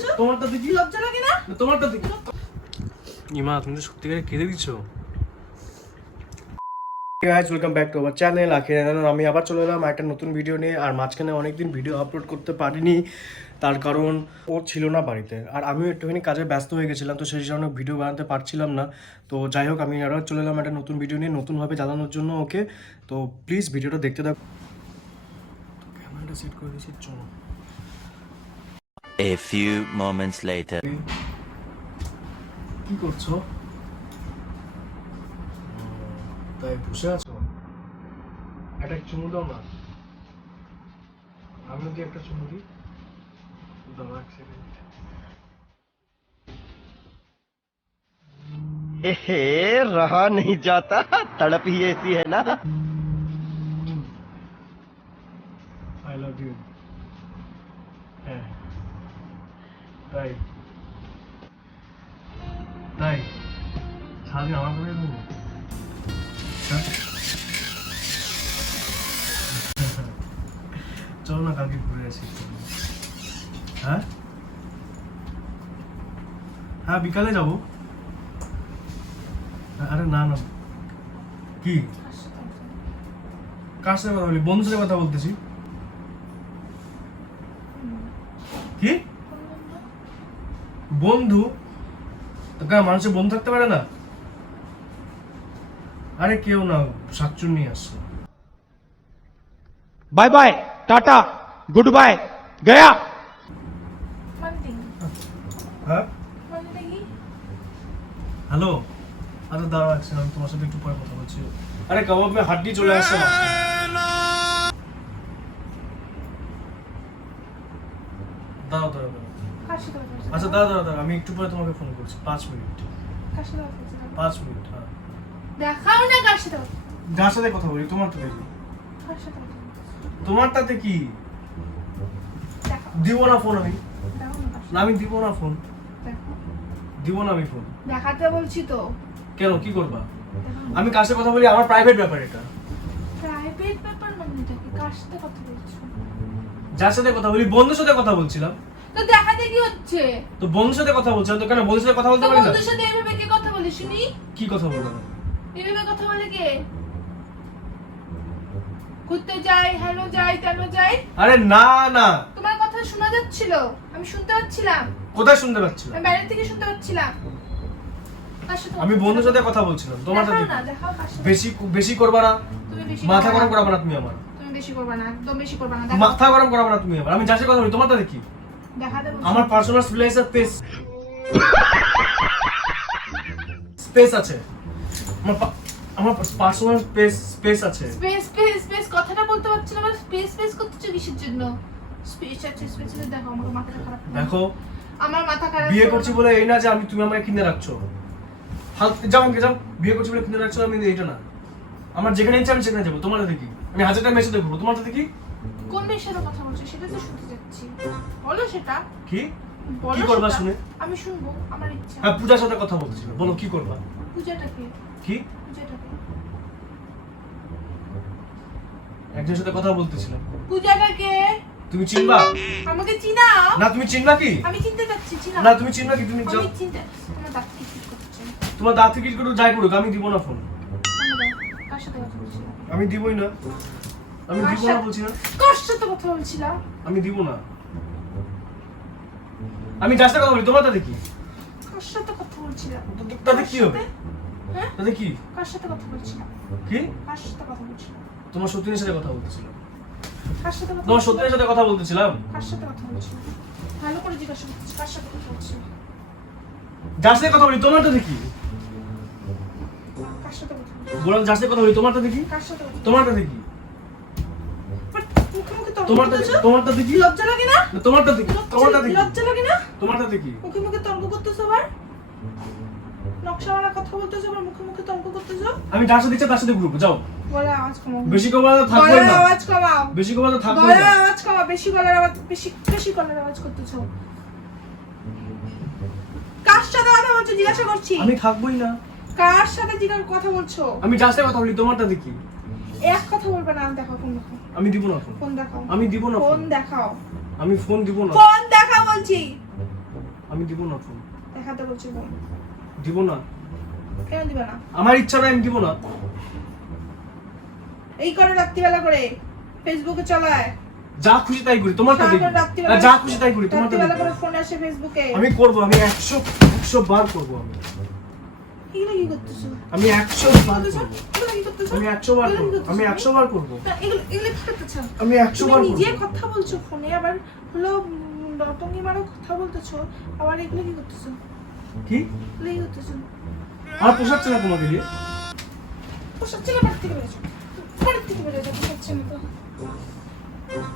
তোমারটা দেখি লজ্জা লাগে না? তোমারটা দেখি। ইমা তুমি তো সত্যিকারে কেঁদে দিছো। Guys welcome back to our channel আখির এনান। আমি আবার চলে এলাম একটা নতুন ভিডিও নিয়ে। আর মাঝখানে অনেকদিন ভিডিও আপলোড করতে পারিনি, তার কারণ ও ছিল না বাড়িতে, আর আমিও একটুখানি কাজে ব্যস্ত হয়ে গেছিলাম, তো সেই কারণে ভিডিও বানাতে পারছিলাম না। তো যাই হোক, আমি আবার চলে এলাম একটা নতুন ভিডিও নিয়ে, নতুনভাবে জ্বালানোর জন্য ওকে। তো প্লিজ ভিডিওটা দেখতে থাকো। ক্যামেরাটা সেট করে দিচ্ছি, চলো। A few moments later. কি করছো? তাই বসে আছো? একটা চুমু দাও না। আমিও কি একটা চুমু দিই? দাও এক সেকেন্ড। रहा नहीं जाता, तड़प ही ऐसी है ना। I love you. হ্যাঁ, তাই তাই সারাদিন আমার করে দেবো। চলো না কালকে ঘুরে আসি। হ্যাঁ হ্যাঁ, বিকালে যাবো। আরে না না, কি কার সাথে কথা বলি? বন্ধুর সাথে কথা বলতেছি। কি বন্ধু? তো কেন, মানুষের বন্ধু থাকতে পারে না? আরে কেউ না, শাকচুন্নি আসছে। Bye bye, tata, goodbye, गया। হ্যাঁ হ্যালো, আরে দাঁড়াও এক সেকেন্ড, আমি তোমার সাথে একটু পরে কথা বলছি। আরে কাবাব মে হাড্ডি চলে আসছে। দাঁড়াও দাঁড়াও দাঁড়াও। আচ্ছা দাঁড়াও দাঁড়াও দাঁড়াও, আমি একটু পরে তোমাকে ফোন করছি। 5 মিনিট। 5 মিনিট। হ্যাঁ, দেখাও না কার সাথে কথা- যার সাথে কথা বলি তোমারটা দেখি। কার সাথে কথা বলছো? তোমারটাতে কি? দেখাও, দিব না ফোন আমি। দেখাও না কার সাথে- না আমি দিব না ফোন, দেখাও। দিব না আমি ফোন। দেখাতে বলছি তো। কেন, কি করবা? দেখাও না। আমি কার সাথে কথা বলি আমার প্রাইভেট ব্যাপার এটা। প্রাইভেট ব্যাপার মানে কি? কার সাথে কথা বলছো? যার সাথে কথা বলি, বন্ধুর সাথে কথা বলছিলাম। তো দেখাতে কি হচ্ছে? তো বন্ধুর সাথে কথা বলছিলাম, তো কেন বন্ধুর সাথে কথা বলতে তো পারি না? বন্ধুর সাথে এইভাবে কে কথা বলে শুনি? কি কথা বললাম? এইভাবে কথা বলে কে? ঘুরতে যাই, হ্যালো যাই, তেন যাই। আরে না না, তোমার কথা শোনা যাচ্ছিল, আমি শুনতে পাচ্ছিলাম, কোথায় শুনতে পাচ্ছিল? আমি বাইরে থেকে শুনতে পাচ্ছিলাম। কার সাথে আমি কথা বন্ধুর বলছো? সাথে কথা বলছিলাম। তোমারটা দেখাও দেখি। না, দেখাও কার সাথে। বেশি বেশি করবা না, তুমি বেশি মাথা করবা গরম না। করাবা না তুমি আমার। তুমি বেশি করবা না, একদম বেশি করবা না। দেখাও। মাথা গরম করাবা না তুমি আমার। আমি যার সাথে কথা বলি তোমারটা দেখি। দেখাতে বলছি। আমার পার্সোনাল স্পেস আছে। আমার পার্সোনাল স্পেস আছে। স্পেস স্পেস স্পেস কথাটা বলতে পারছি না, মানে স্পেস স্পেস করতেছো কিসের জন্য? স্পেস আছে, স্পেস আছে, দেখো আমার মাথাটা খারাপ করো না। দেখো, আমার মাথা খারাপ বিয়ে করো করছি না। বলে এই না যে আমি তুমি আমাকে কিনে রাখছো। যাও আমাকে যাও, বিয়ে করছি বলে কিনে রাখছো আমি এইটা না। আমার যেখানে ইচ্ছা আমি সেখানে যাবো। তোমারটা দেখি। আমি 1000টা মেসেজ দেখবো। তোমারটা দেখি। কোন মেয়ের সাথে কথা বলছো সেটা তো শুনতে যাচ্ছি। বলো সেটা। কি বলো কি করবা সেটা। শুনে? আমি শুনবো, আমার ইচ্ছা। হ্যাঁ, পূজার সাথে কথা বলছিল। বলো কি করবা? পূজাটাকে, কি পূজাটাকে, একজনের সাথে কথা বলতেছিলাম। পূজাটাকে। তুমি চিনবা? আমাকে চিনাও? না তুমি চিনবা কি? আমি চিনতে চাচ্ছি, চিনাও। না তুমি চিনবা কি? তুমি যাও। আমি চিনতে, তোমার দাঁত কি ঠিক করছে? তোমার দাঁত থেকে কিছু যাই করুক, আমি দিব না ফোন। কার সাথে কথা বলছিলাম? আমি দিবই না। আমি কার দিব না সাথে- বলছি না। কার সাথে কথা বলছিলাম? আমি দিব না। আমি যার সাথে কথা বলি তোমারটা দেখি। কার সাথে কথা বলছিলাম? তাতে কি হবে? হ্যাঁ? তাতে কি? কার সাথে কথা বলছিলাম? কি? কার সাথে কথা বলছিলাম? তোমার সত্যিনের সাথে কথা বলতেছিলাম। কার সাথে কথা তোমার বলছিলাম? সত্যিনের সাথে কথা বলতেছিলাম। কার সাথে কথা বলছিলাম? ভালো করে জিজ্ঞাসা করছি, কার সাথে কথা বলছিলাম? যার সাথে কথা বলি তোমারটা দেখি। কার সাথে কথা বলছিলাম? বললাম যার সাথে কথা বলি তোমারটা দেখি। কার সাথে কথা তোমারটা দেখি। বাট মুখে মুখে তর্ক তোমারটা করতেছো? তোমারটা দেখি। লজ্জা লাগে না? না, তোমারটা দেখি। তোমারটা দেখি। লজ্জা লাগে না? তোমারটা দেখি। মুখে মুখে তর্ক করতেছো আবার? নকশাওয়ালা কথা বলতেছো আবার মুখে মুখে তর্ক করতেছো? আমি যার সাথে ইচ্ছা তার সাথে ঘুরবো। যাও। গলার আওয়াজ কমাও। বেশি কথা থাকবে গলার না। আওয়াজ কমাও। বেশি কথা থাকবে গলার না। আওয়াজ কমাও, বেশি গলার আওয়াজ, বেশি বেশি গলার আওয়াজ করতেছো। কার সাথে কথা বলছো জিজ্ঞাসা করছি? আমি থাকবোই না। কার সাথে জিজ্ঞাসা কথা বলছো? আমি যার সাথে কথা বলি তোমারটা দেখি। এক কথা বলবে না, দেখাও ফোন দেখাও। আমি দিব না ফোন। ফোন দেখাও। আমি দিব না ফোন ফোন। দেখাও। আমি ফোন দিব না। ফোন দেখাও বলছি। আমি দিব না ফোন, দেখাতে বলছি ফোন। দিব না। কেন দিবে না? আমার ইচ্ছা নাই, আমি দিব না। এই করে রাত্রিবেলা করে ফেসবুকে চালায়, যা খুশি তাই করি, তোমারটা দেখি। সারাক্ষণ রাত্রিবেলা যা খুশি তাই করি, তোমারটা রাত্রিবেলা দেখি। করে ফোন আসে ফেসবুকে। আমি করব, আমি 100 বার করব। আমি এগুলো কি করতেছো? আমি 100 বার করব। এগুলো কি করতেছো? আমি 100 বার করব। আমি 100 বার করব। না, এগুলো কি করতেছো? আমি 100 বার তুমি করব। নিজে কথা বলছো ফোনে, আবার হলো রটঙ্গি মারো কথা বলতেছো, আবার এগুলো কি করতেছো? কি? এগুলো কি করতেছো? আর পোষাচ্ছে না তোমাকে দিয়ে? পোষাচ্ছে না, বাড়ি থেকে বেরোছো। বাড়ি থেকে বেরোছো, পোষাচ্ছে না তো।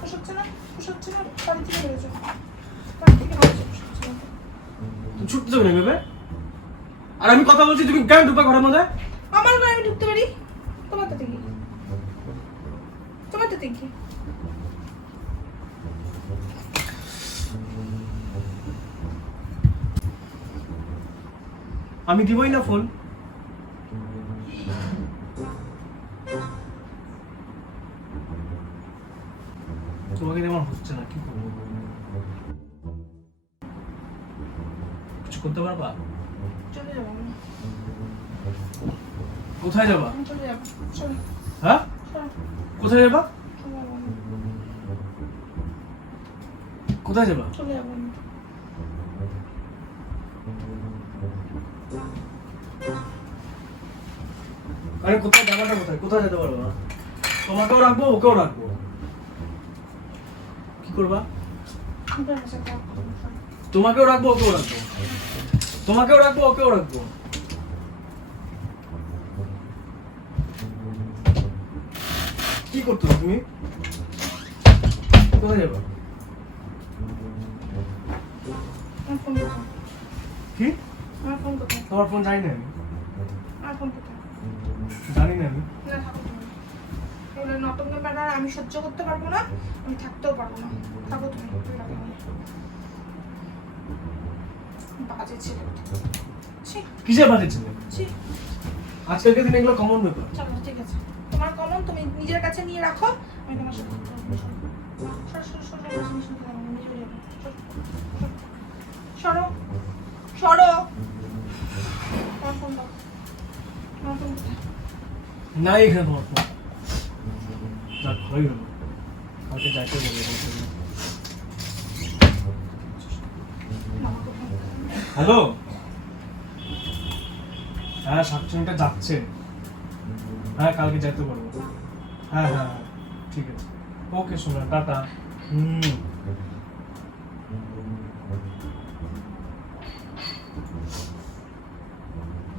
পোষাচ্ছে না, পোষাচ্ছে না, বাড়ি থেকে বেরোছো। বাড়ি থেকে বেরোছো, পোষাচ্ছে না তো। তুমি ছুটতে যাবে না ভেবে? আর আমি কথা বলছি, তুমি কেন ঢুকা ঘরের মধ্যে? আমার ঘরে আমি ঢুকতে পারি? তোমার তাতে কি? তোমার তাতে কি? আমি দিবই না ফোন। তোমাকে দিয়ে আমার হচ্ছে না, কি করবো? কিছু করতে পারবা? চলে যাবো আমি। কোথায় যাবা? আমি চলে যাবো। চলো, হ্যাঁ, চলো, কোথায় যাবা? চলে যাবো আমি। কোথায় যাবা? চলে যাবো আমি। আরে কোথায় যাবাটা কোথায়? কোথায় যেতে পারবো না? তোমাকেও রাখবো, ওকেও রাখবো। কি করবা? আপনার কাছে একটা কথা বলবো। তোমাকেও রাখবো, ওকেও রাখবো। তোমাকেও রাখবো, ওকেও রাখবো। কি করতে তুমি? কোথায় যাবা? আমার ফোন কোথায়? কি? আমার ফোন কোথায়? তোমার ফোন জানি না আমি। আমার ফোন কোথায়? জানি না আমি। না, থাকো তুমি। এগুলো নটঙ্গের ব্যাপার আমি সহ্য করতে পারবো না, আমি থাকতেও পারবো না। থাকো তুমি, তুমি রাখো না। বাজে ছেলে। ছি, কিসের বাজে ছেলে? ছি। আজকালকার দিনে এগুলো কমন ব্যাপার। চলো, ঠিক আছে। তোমার কমন তুমি নিজের কাছে নিয়ে রাখো, আমি তোমার সাথে থাকতে পারবো না। সরো, সরো, সরো, সরো, জিনিস নিতে যাবো, আমি নিজে যাবো। সরো, সরো। তোমার ফোন দাও। তোমার ফোন কোথায়? নাই এখানে তোমার ফোন। যাক, ভালোই হলো। কালকে যাইতে হবে বলতে গেলে। আমাকে ফোন দাও। হ্যালো, হ্যাঁ 7 যাচ্ছে। হ্যাঁ কালকে যেতে পারবো। হ্যাঁ হ্যাঁ হ্যাঁ, ঠিক আছে। ওকে সোনা, টাটা।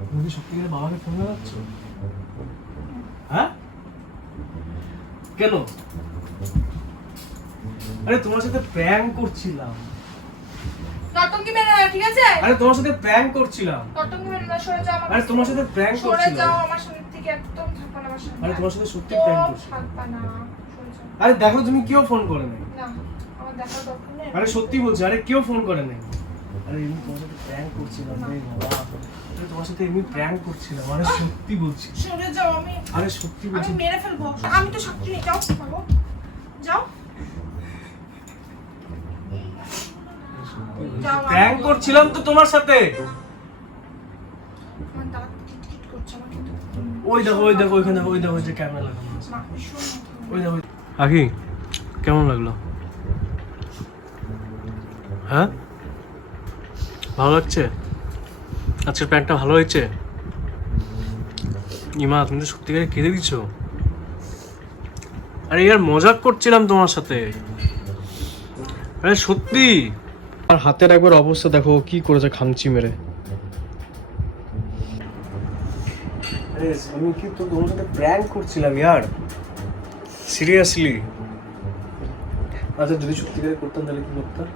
তুমি কি সত্যি করে বাবাকে ফোন লাগাচ্ছ? হ্যাঁ, কেন? আরে তোমার সাথে প্র্যাঙ্ক করছিলাম। নটঙ্গি মেরো না, ঠিক আছে? আরে তোমার সাথে প্র্যাঙ্ক করছিলাম। নটঙ্গি মেরো না, সরে যাও আমার আরে কাছ তোমার থেকে। সাথে প্র্যাঙ্ক সরে করছিলাম। যাও আমার সামনে থেকে, একদম থাকবা না আমার সামনে। আরে তোমার সাথে সত্যি একদম প্র্যাঙ্ক করছিলাম। থাকবা না, সরে যাও। আরে দেখো, তুমি কেউ ফোন করে নাই। না, আমার দেখার দরকার নেই। আরে সত্যি বলছি, আরে কেউ ফোন করে নাই। আরে এমনি তোমার সাথে প্র্যাঙ্ক করছিলাম রে বাবা। আরে তোমার সাথে এমনি প্র্যাঙ্ক করছিলাম, আরে সত্যি বলছি। সরে যাও, আমি আরে সত্যি আমি বলছি। মেরে ফেলবো। আমি তো সাক্ষী নেই, যাও বাবু, যাও। যাও, প্র্যাঙ্ক করছিলাম তো তোমার সাথে। আমার দাঁত কিটকিট করছে, আমার কিন্তু ওই দেখো, ওই দেখো, ওইখানে ওই দেখো, যে ক্যামেরা লাগানো আছে। মা ভীষণ মাথা ওই দেখো। আখি, কেমন লাগলো? হ্যাঁ, ভালো লাগছে? আজকের প্যান্টটা ভালো হয়েছে? ইমা, তুমি তো সত্যিকারে কেঁদে দিচ্ছ। আরে ইয়ার মজাক করছিলাম তোমার সাথে। আরে সত্যি। আর হাতের একবার অবস্থা দেখো, কি করেছে খামচি মেরে। আরে আমি কি তো তোমার সাথে প্র্যাঙ্ক করছিলাম ইয়ার, সিরিয়াসলি। আচ্ছা যদি সত্যিকারে করতাম তাহলে কি করতাম?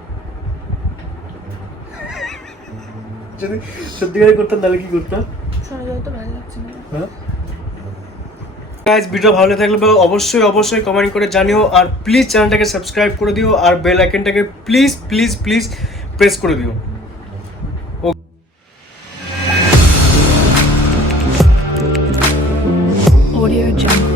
যদি সত্যিকারে করতাম তাহলে কি করতাম? সরে যাও, তো ভালো লাগছে না। হ্যাঁ গাইস, ভিডিও ভালো লাগলে অবশ্যই অবশ্যই কমেন্ট করে জানিও, আর প্লিজ চ্যানেলটাকে সাবস্ক্রাইব করে দিও, আর বেল আইকনটাকে প্লিজ প্লিজ প্লিজ প্রেস করে দিও। Audio Jungle.